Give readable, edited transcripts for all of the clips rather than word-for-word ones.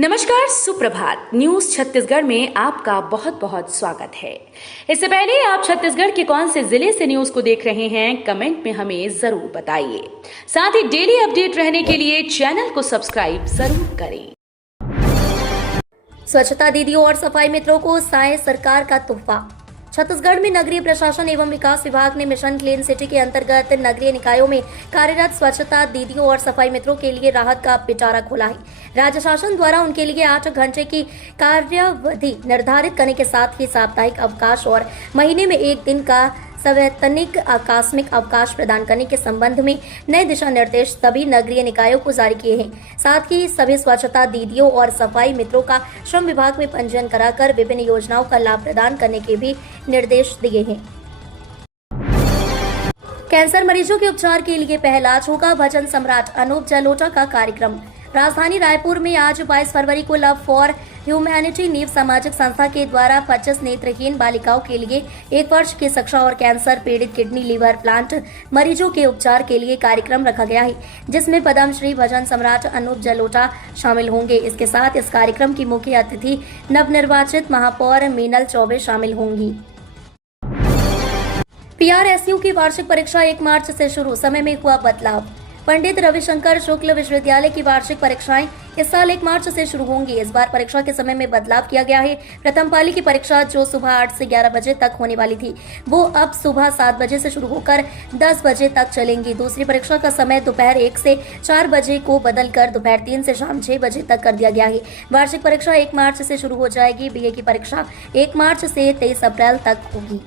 नमस्कार, सुप्रभात। न्यूज छत्तीसगढ़ में आपका बहुत बहुत स्वागत है। इससे पहले आप छत्तीसगढ़ के कौन से जिले से न्यूज को देख रहे हैं, कमेंट में हमें जरूर बताइए। साथ ही डेली अपडेट रहने के लिए चैनल को सब्सक्राइब जरूर करें। स्वच्छता दीदियों और सफाई मित्रों को साए सरकार का तोहफा। छत्तीसगढ़ में नगरीय प्रशासन एवं विकास विभाग ने मिशन क्लीन सिटी के अंतर्गत नगरीय निकायों में कार्यरत स्वच्छता दीदियों और सफाई मित्रों के लिए राहत का पिटारा खोला है। राज्य शासन द्वारा उनके लिए 8 घंटे की कार्यावधि निर्धारित करने के साथ ही साप्ताहिक अवकाश और महीने में 1 दिन का सवैतनिक आकस्मिक अवकाश प्रदान करने के संबंध में नए दिशा निर्देश सभी नगरीय निकायों को जारी किए हैं। साथ ही सभी स्वच्छता दीदियों और सफाई मित्रों का श्रम विभाग में पंजीयन कराकर विभिन्न योजनाओं का लाभ प्रदान करने के भी निर्देश दिए हैं। कैंसर मरीजों के उपचार के लिए पहला होगा भजन सम्राट अनूप जलोटा का कार्यक्रम। राजधानी रायपुर में आज 22 फरवरी को लव फॉर ह्यूमैनिटी नीव सामाजिक संस्था के द्वारा 25 नेत्रहीन बालिकाओं के लिए 1 वर्ष की शिक्षा और कैंसर पीड़ित किडनी लीवर प्लांट मरीजों के उपचार के लिए कार्यक्रम रखा गया है, जिसमें पद्मश्री भजन सम्राट अनूप जलोटा शामिल होंगे। इसके साथ इस कार्यक्रम की मुख्य अतिथि नवनिर्वाचित महापौर मीनल चौबे शामिल होंगी। पीआरएसयू की वार्षिक परीक्षा 1 मार्च से शुरू, समय में हुआ बदलाव। पंडित रविशंकर शुक्ल विश्वविद्यालय की वार्षिक परीक्षाएं इस साल 1 मार्च से शुरू होंगी। इस बार परीक्षा के समय में बदलाव किया गया है। प्रथम पाली की परीक्षा जो सुबह 8 से 11 बजे तक होने वाली थी, वो अब सुबह 7 बजे से शुरू होकर 10 बजे तक चलेंगी। दूसरी परीक्षा का समय दोपहर 1 से 4 बजे को बदलकर दोपहर 3 से शाम 6 बजे तक कर दिया गया है। वार्षिक परीक्षा 1 मार्च से शुरू हो जाएगी। बीए की परीक्षा 1 मार्च से 23 अप्रैल तक होगी।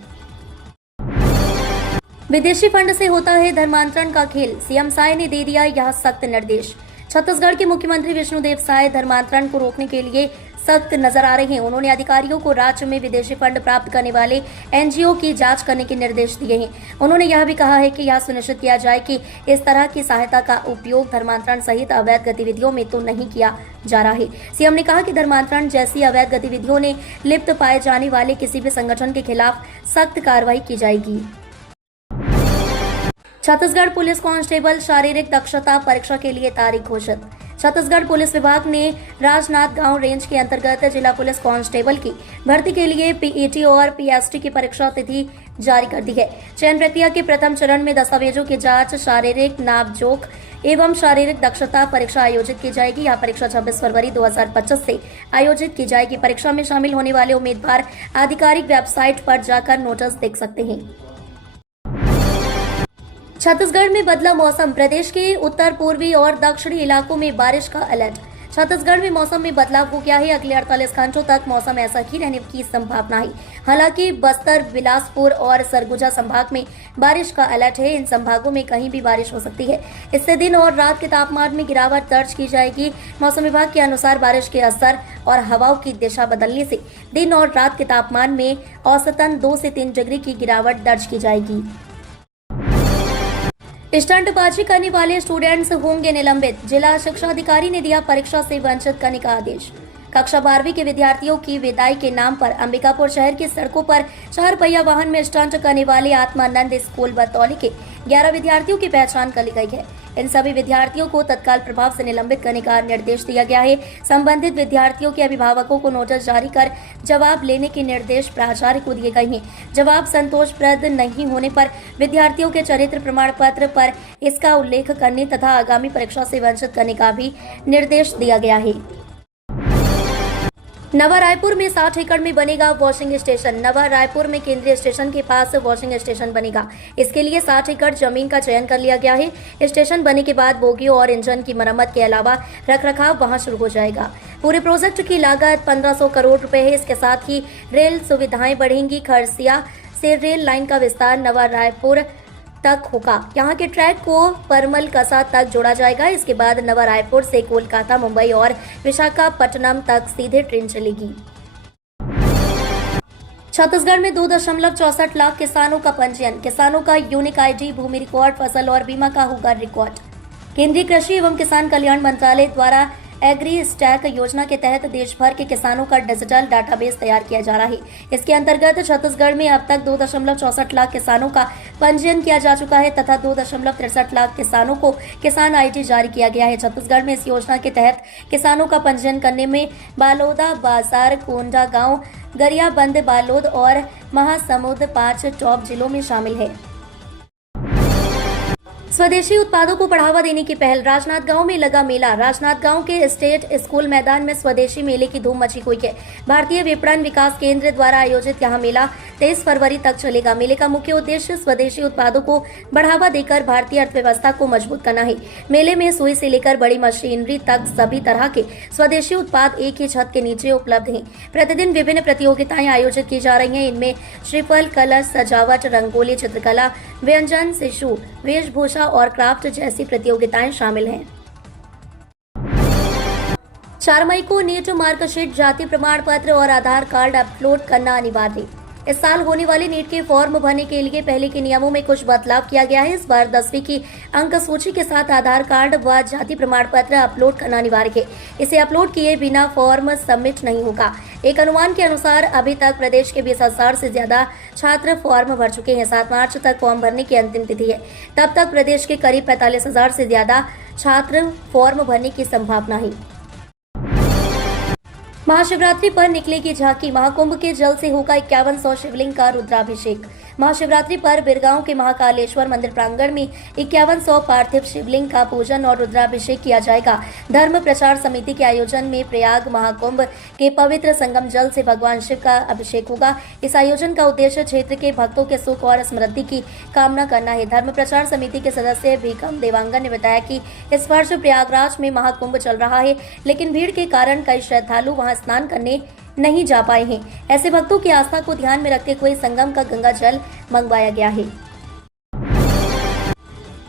विदेशी फंड से होता है धर्मांतरण का खेल, सीएम साय ने दे दिया यह सख्त निर्देश। छत्तीसगढ़ के मुख्यमंत्री विष्णुदेव साय धर्मांतरण को रोकने के लिए सख्त नजर आ रहे हैं। उन्होंने अधिकारियों को राज्य में विदेशी फंड प्राप्त करने वाले एनजीओ की जांच करने के निर्देश दिए हैं। उन्होंने यह भी कहा है कि यह सुनिश्चित किया जाए कि इस तरह की सहायता का उपयोग धर्मांतरण सहित अवैध गतिविधियों में तो नहीं किया जा रहा है। सीएम ने कहा कि धर्मांतरण जैसी अवैध गतिविधियों ने लिप्त पाए जाने वाले किसी भी संगठन के खिलाफ सख्त कार्रवाई की जाएगी। छत्तीसगढ़ पुलिस कांस्टेबल शारीरिक दक्षता परीक्षा के लिए तारीख घोषित। छत्तीसगढ़ पुलिस विभाग ने राजनांदगांव रेंज के अंतर्गत जिला पुलिस कांस्टेबल की भर्ती के लिए पीईटी और पीएसटी की परीक्षा तिथि जारी कर दी है। चयन प्रक्रिया के प्रथम चरण में दस्तावेजों की जांच, शारीरिक नापजोख एवं शारीरिक दक्षता परीक्षा आयोजित की जाएगी। यह परीक्षा 26 फरवरी 2025 से आयोजित की जाएगी। परीक्षा में शामिल होने वाले उम्मीदवार आधिकारिक वेबसाइट पर जाकर नोटिस देख सकते हैं। छत्तीसगढ़ में बदला मौसम, प्रदेश के उत्तर पूर्वी और दक्षिणी इलाकों में बारिश का अलर्ट। छत्तीसगढ़ में मौसम में बदलाव हो गया है। अगले 48 घंटों तक मौसम ऐसा ही रहने की संभावना है। हालांकि बस्तर, बिलासपुर और सरगुजा संभाग में बारिश का अलर्ट है। इन संभागों में कहीं भी बारिश हो सकती है। इससे दिन और रात के तापमान में गिरावट दर्ज की जाएगी। मौसम विभाग के अनुसार बारिश के असर और हवाओं की दिशा बदलने से दिन और रात के तापमान में औसतन 2 से 3 डिग्री की गिरावट दर्ज की जाएगी। स्टंटबाजी करने वाले स्टूडेंट्स होंगे निलंबित, जिला शिक्षा अधिकारी ने दिया परीक्षा से वंचित करने का आदेश। कक्षा 12वीं के विद्यार्थियों की विदाई के नाम पर अंबिकापुर शहर की सड़कों पर 4 पहिया वाहन में स्टंट करने वाले आत्मानंद स्कूल बतौली के 11 विद्यार्थियों की पहचान कर ली गई है। इन सभी विद्यार्थियों को तत्काल प्रभाव से निलंबित करने का निर्देश दिया गया है। संबंधित विद्यार्थियों के अभिभावकों को नोटिस जारी कर जवाब लेने के निर्देश प्राचार्य को दिए गए हैं। जवाब संतोषप्रद नहीं होने पर विद्यार्थियों के चरित्र प्रमाण पत्र पर इसका उल्लेख करने तथा आगामी परीक्षा से वंचित करने का भी निर्देश दिया गया है। नवा रायपुर में 60 एकड़ में बनेगा वॉशिंग स्टेशन। नवा रायपुर में केंद्रीय स्टेशन के पास वॉशिंग स्टेशन बनेगा। इसके लिए 60 एकड़ जमीन का चयन कर लिया गया है। स्टेशन बनने के बाद बोगियों और इंजन की मरम्मत के अलावा रखरखाव वहां शुरू हो जाएगा। पूरे प्रोजेक्ट की लागत 1500 करोड़ रुपए है। इसके साथ ही रेल सुविधाएं बढ़ेंगी। खरसिया से रेल लाइन का विस्तार नवा रायपुर तक होगा। यहाँ के ट्रैक को परमल कसा तक जोड़ा जाएगा। इसके बाद नवा रायपुर से कोलकाता, मुंबई और विशाखापट्टनम तक सीधे ट्रेन चलेगी। छत्तीसगढ़ में 2.64 लाख किसानों का पंजीयन। किसानों का यूनिक आईडी, भूमि रिकॉर्ड, फसल और बीमा का होगा रिकॉर्ड। केंद्रीय कृषि एवं किसान कल्याण मंत्रालय द्वारा एग्री स्टैक योजना के तहत देश भर के किसानों का डिजिटल डाटाबेस तैयार किया जा रहा है। इसके अंतर्गत छत्तीसगढ़ में अब तक 2.64 लाख किसानों का पंजीयन किया जा चुका है तथा 2.63 लाख किसानों को किसान आईडी जारी किया गया है। छत्तीसगढ़ में इस योजना के तहत किसानों का पंजीयन करने में बालोदा, बाजार, कोंडा गांव, गरियाबंद, बालोद और महासमुंद 5 टॉप जिलों में शामिल है। स्वदेशी उत्पादों को बढ़ावा देने की पहल। राजनांदगांव में लगा मेला। राजनांदगांव के स्टेट स्कूल मैदान में स्वदेशी मेले की धूम मची हुई है। भारतीय विपणन विकास केंद्र द्वारा आयोजित यह मेला 23 फरवरी तक चलेगा। मेले का मुख्य उद्देश्य स्वदेशी उत्पादों को बढ़ावा देकर भारतीय अर्थव्यवस्था को मजबूत करना है। मेले में सुई से लेकर बड़ी मशीनरी तक सभी तरह के स्वदेशी उत्पाद एक ही छत के नीचे उपलब्ध हैं। प्रतिदिन विभिन्न प्रतियोगिताएं आयोजित की जा रही हैं। इनमें श्रीफल, कलश, सजावट, रंगोली, चित्रकला, व्यंजन, शिशु वेशभूषा और क्राफ्ट जैसी प्रतियोगिताएं शामिल हैं। 4 मई को नीट मार्कशीट, जाति प्रमाण पत्र और आधार कार्ड अपलोड करना अनिवार्य। इस साल होने वाले नीट के फॉर्म भरने के लिए पहले के नियमों में कुछ बदलाव किया गया है। इस बार 10वीं की अंक सूची के साथ आधार कार्ड व जाति प्रमाण पत्र अपलोड करना अनिवार्य है। इसे अपलोड किए बिना फॉर्म सबमिट नहीं होगा। एक अनुमान के अनुसार अभी तक प्रदेश के 20,000 से ज्यादा छात्र फॉर्म भर चुके हैं। 7 मार्च तक फॉर्म भरने की अंतिम तिथि है। तब तक प्रदेश के करीब 45,000 से ज्यादा छात्र फॉर्म भरने की संभावना है। महाशिवरात्रि पर निकलेगी झांकी। महाकुंभ के जल से होगा 5100 शिवलिंग का रुद्राभिषेक। महाशिवरात्रि पर बिरगांव के महाकालेश्वर मंदिर प्रांगण में 5100 पार्थिव शिवलिंग का पूजन और रुद्राभिषेक किया जाएगा। धर्म प्रचार समिति के आयोजन में प्रयाग महाकुंभ के पवित्र संगम जल से भगवान शिव का अभिषेक होगा। इस आयोजन का उद्देश्य क्षेत्र के भक्तों के सुख और समृद्धि की कामना करना है। धर्म प्रचार समिति के सदस्य भीकम देवांगन ने बताया कि इस वर्ष प्रयागराज में महाकुंभ चल रहा है, लेकिन भीड़ के कारण कई श्रद्धालु वहां स्नान करने नहीं जा पाए हैं। ऐसे भक्तों की आस्था को ध्यान में रखते हुए संगम का गंगा जल मंगवाया गया है।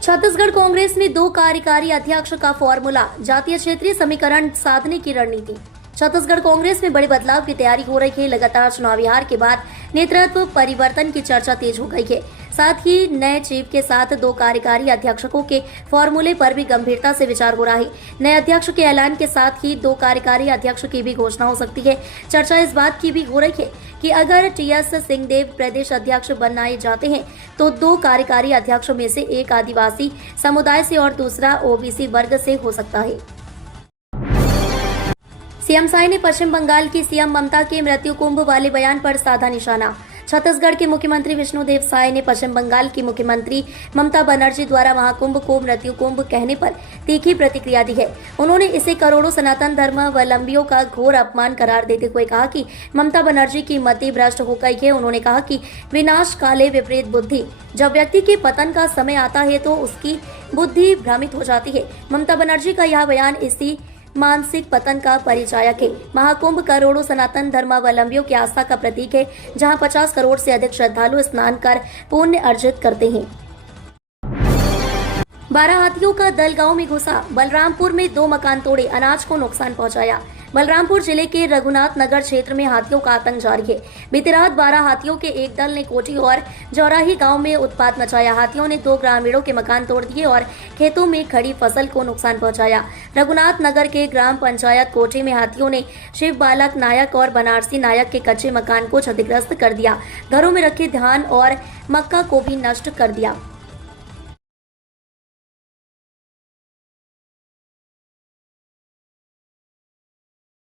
छत्तीसगढ़ कांग्रेस में 2 कार्यकारी अध्यक्ष का फॉर्मूला, जातीय क्षेत्रीय समीकरण साधने की रणनीति। छत्तीसगढ़ कांग्रेस में बड़े बदलाव की तैयारी हो रही है। लगातार चुनावी हार के बाद नेतृत्व परिवर्तन की चर्चा तेज हो गई है। साथ ही नए चीफ के साथ 2 कार्यकारी अध्यक्षों के फॉर्मूले पर भी गंभीरता से विचार हो रहा है। नए अध्यक्ष के ऐलान के साथ ही 2 कार्यकारी अध्यक्ष की भी घोषणा हो सकती है। चर्चा इस बात की भी हो रही है कि अगर टीएस सिंहदेव प्रदेश अध्यक्ष बनाए जाते हैं तो 2 कार्यकारी अध्यक्षों में से एक आदिवासी समुदाय से और दूसरा ओबीसी वर्ग से हो सकता है। सीएम साय ने पश्चिम बंगाल की सीएम ममता के मृत्यु कुंभ वाले बयान पर साधा निशाना। छत्तीसगढ़ के मुख्यमंत्री विष्णुदेव साय ने पश्चिम बंगाल की मुख्यमंत्री ममता बनर्जी द्वारा महाकुंभ को मृत्यु कुंभ कहने पर तीखी प्रतिक्रिया दी है। उन्होंने इसे करोड़ों सनातन धर्मावलंबियों का घोर अपमान करार देते हुए कहा कि ममता बनर्जी की मति भ्रष्ट हो गई है। उन्होंने कहा कि विनाश काले विपरीत बुद्धि, जब व्यक्ति के पतन का समय आता है तो उसकी बुद्धि भ्रमित हो जाती है। ममता बनर्जी का यह बयान इसी मानसिक पतन का परिचायक है। महाकुंभ करोड़ों सनातन धर्मावलंबियों की आस्था का प्रतीक है, जहां 50 करोड़ से अधिक श्रद्धालु स्नान कर पुण्य अर्जित करते हैं। 12 हाथियों का दल गांव में घुसा। बलरामपुर में 2 मकान तोड़े, अनाज को नुकसान पहुंचाया। बलरामपुर जिले के रघुनाथ नगर क्षेत्र में हाथियों का आतंक जारी है। बीती रात 12 हाथियों के एक दल ने कोठी और जौराही गांव में उत्पात मचाया। हाथियों ने 2 ग्रामीणों के मकान तोड़ दिए और खेतों में खड़ी फसल को नुकसान पहुंचाया। रघुनाथ नगर के ग्राम पंचायत कोठी में हाथियों ने शिव बालक नायक और बनारसी नायक के कच्चे मकान को क्षतिग्रस्त कर दिया। घरों में रखे धान और मक्का को भी नष्ट कर दिया।